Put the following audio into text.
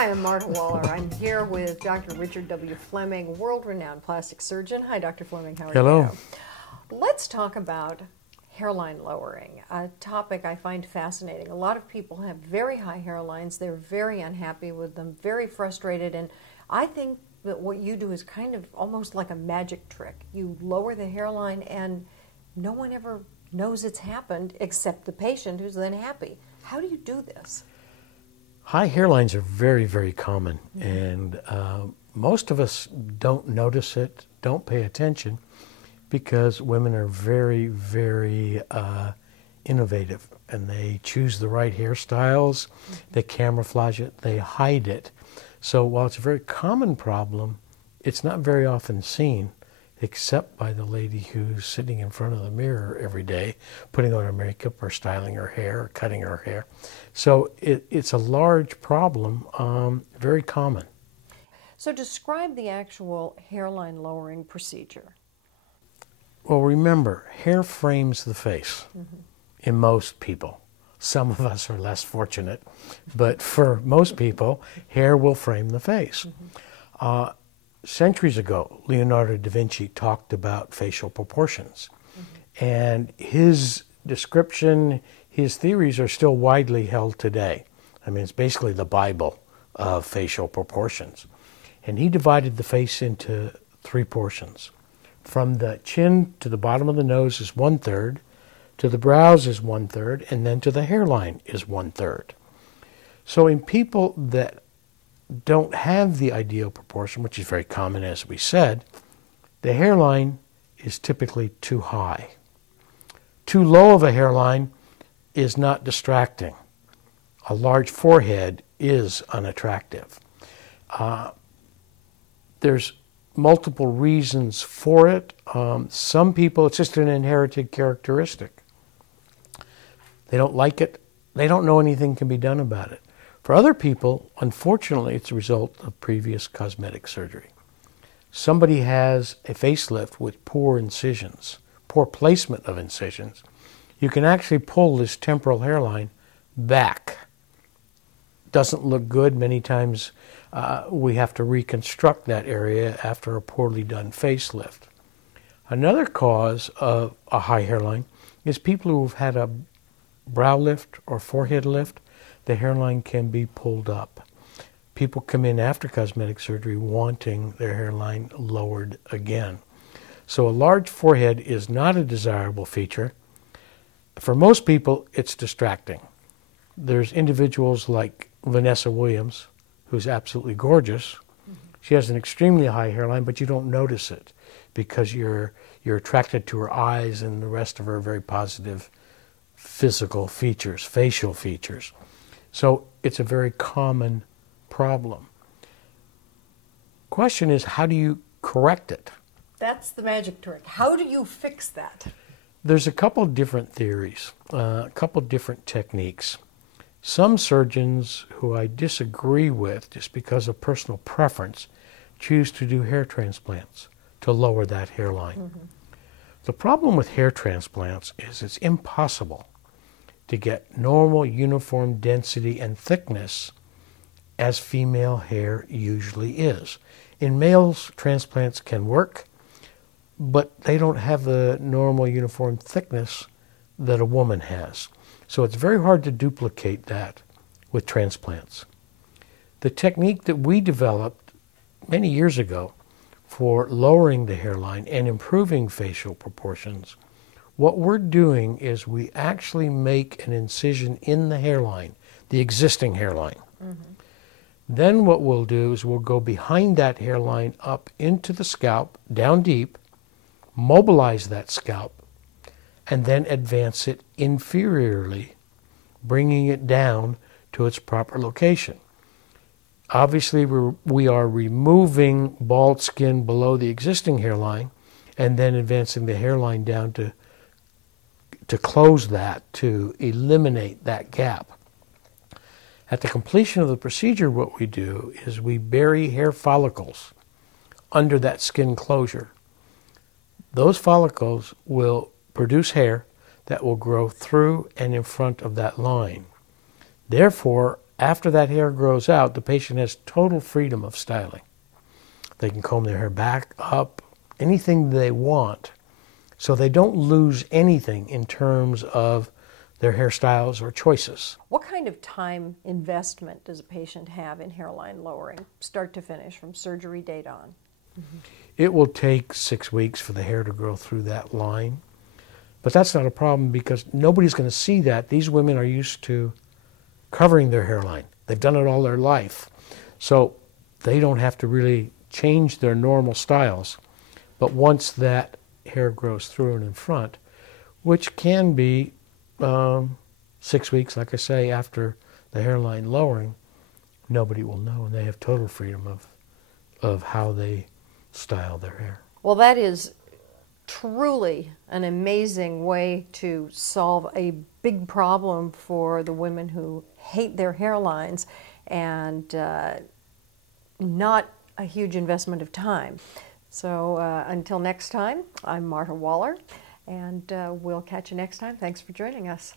Hi, I'm Marta Waller. I'm here with Dr. Richard W. Fleming, world-renowned plastic surgeon. Hi, Dr. Fleming. How are you? Hello. Let's talk about hairline lowering, a topic I find fascinating. A lot of people have very high hairlines. They're very unhappy with them, very frustrated, and I think that what you do is kind of almost like a magic trick. You lower the hairline and no one ever knows it's happened except the patient, who's then happy. How do you do this? High hairlines are very, very common, and most of us don't notice it, don't pay attention, because women are very, very innovative, and they choose the right hairstyles, they camouflage it, they hide it. So while it's a very common problem, it's not very often seen, except by the lady who's sitting in front of the mirror every day, putting on her makeup or styling her hair or cutting her hair. So it's a large problem, very common. So describe the actual hairline lowering procedure. Well, remember, hair frames the face in most people. Some of us are less fortunate, but for most people, hair will frame the face. Centuries ago, Leonardo da Vinci talked about facial proportions, and his description, his theories are still widely held today. I mean, it's basically the Bible of facial proportions. And he divided the face into three portions. From the chin to the bottom of the nose is 1/3, to the brows is 1/3, and then to the hairline is 1/3. So in people that don't have the ideal proportion, which is very common as we said, the hairline is typically too high. Too low of a hairline is not distracting. A large forehead is unattractive. There's multiple reasons for it. Some people, it's just an inherited characteristic. They don't like it. They don't know anything can be done about it. For other people, unfortunately, it's a result of previous cosmetic surgery. Somebody has a facelift with poor incisions, poor placement of incisions. You can actually pull this temporal hairline back. Doesn't look good. Many times we have to reconstruct that area after a poorly done facelift. Another cause of a high hairline is people who've had a brow lift or forehead lift. The hairline can be pulled up. People come in after cosmetic surgery wanting their hairline lowered again. So a large forehead is not a desirable feature. For most people, it's distracting. There's individuals like Vanessa Williams, who's absolutely gorgeous. She has an extremely high hairline, but you don't notice it because you're attracted to her eyes and the rest of her very positive physical features, facial features. So it's a very common problem. Question is, how do you correct it? That's the magic trick. How do you fix that? There's a couple different theories, a couple different techniques. Some surgeons who I disagree with, just because of personal preference, choose to do hair transplants to lower that hairline. The problem with hair transplants is it's impossible to get normal uniform density and thickness as female hair usually is. In males, transplants can work, but they don't have the normal uniform thickness that a woman has. So it's very hard to duplicate that with transplants. The technique that we developed many years ago for lowering the hairline and improving facial proportions, what we're doing is we actually make an incision in the hairline, the existing hairline. Then what we'll do is we'll go behind that hairline up into the scalp, down deep, mobilize that scalp, and then advance it inferiorly, bringing it down to its proper location. Obviously, we are removing bald skin below the existing hairline and then advancing the hairline down to close that, to eliminate that gap. At the completion of the procedure, what we do is we bury hair follicles under that skin closure. Those follicles will produce hair that will grow through and in front of that line. Therefore, after that hair grows out, the patient has total freedom of styling. They can comb their hair back, up, anything they want, so they don't lose anything in terms of their hairstyles or choices. What kind of time investment does a patient have in hairline lowering, start to finish, from surgery date on? It will take 6 weeks for the hair to grow through that line. But that's not a problem because nobody's going to see that. These women are used to covering their hairline. They've done it all their life. So they don't have to really change their normal styles. But once that hair grows through and in front, which can be 6 weeks, like I say, after the hairline lowering, nobody will know, and they have total freedom of how they style their hair. Well, that is truly an amazing way to solve a big problem for the women who hate their hairlines, and not a huge investment of time. So until next time, I'm Marta Waller, and we'll catch you next time. Thanks for joining us.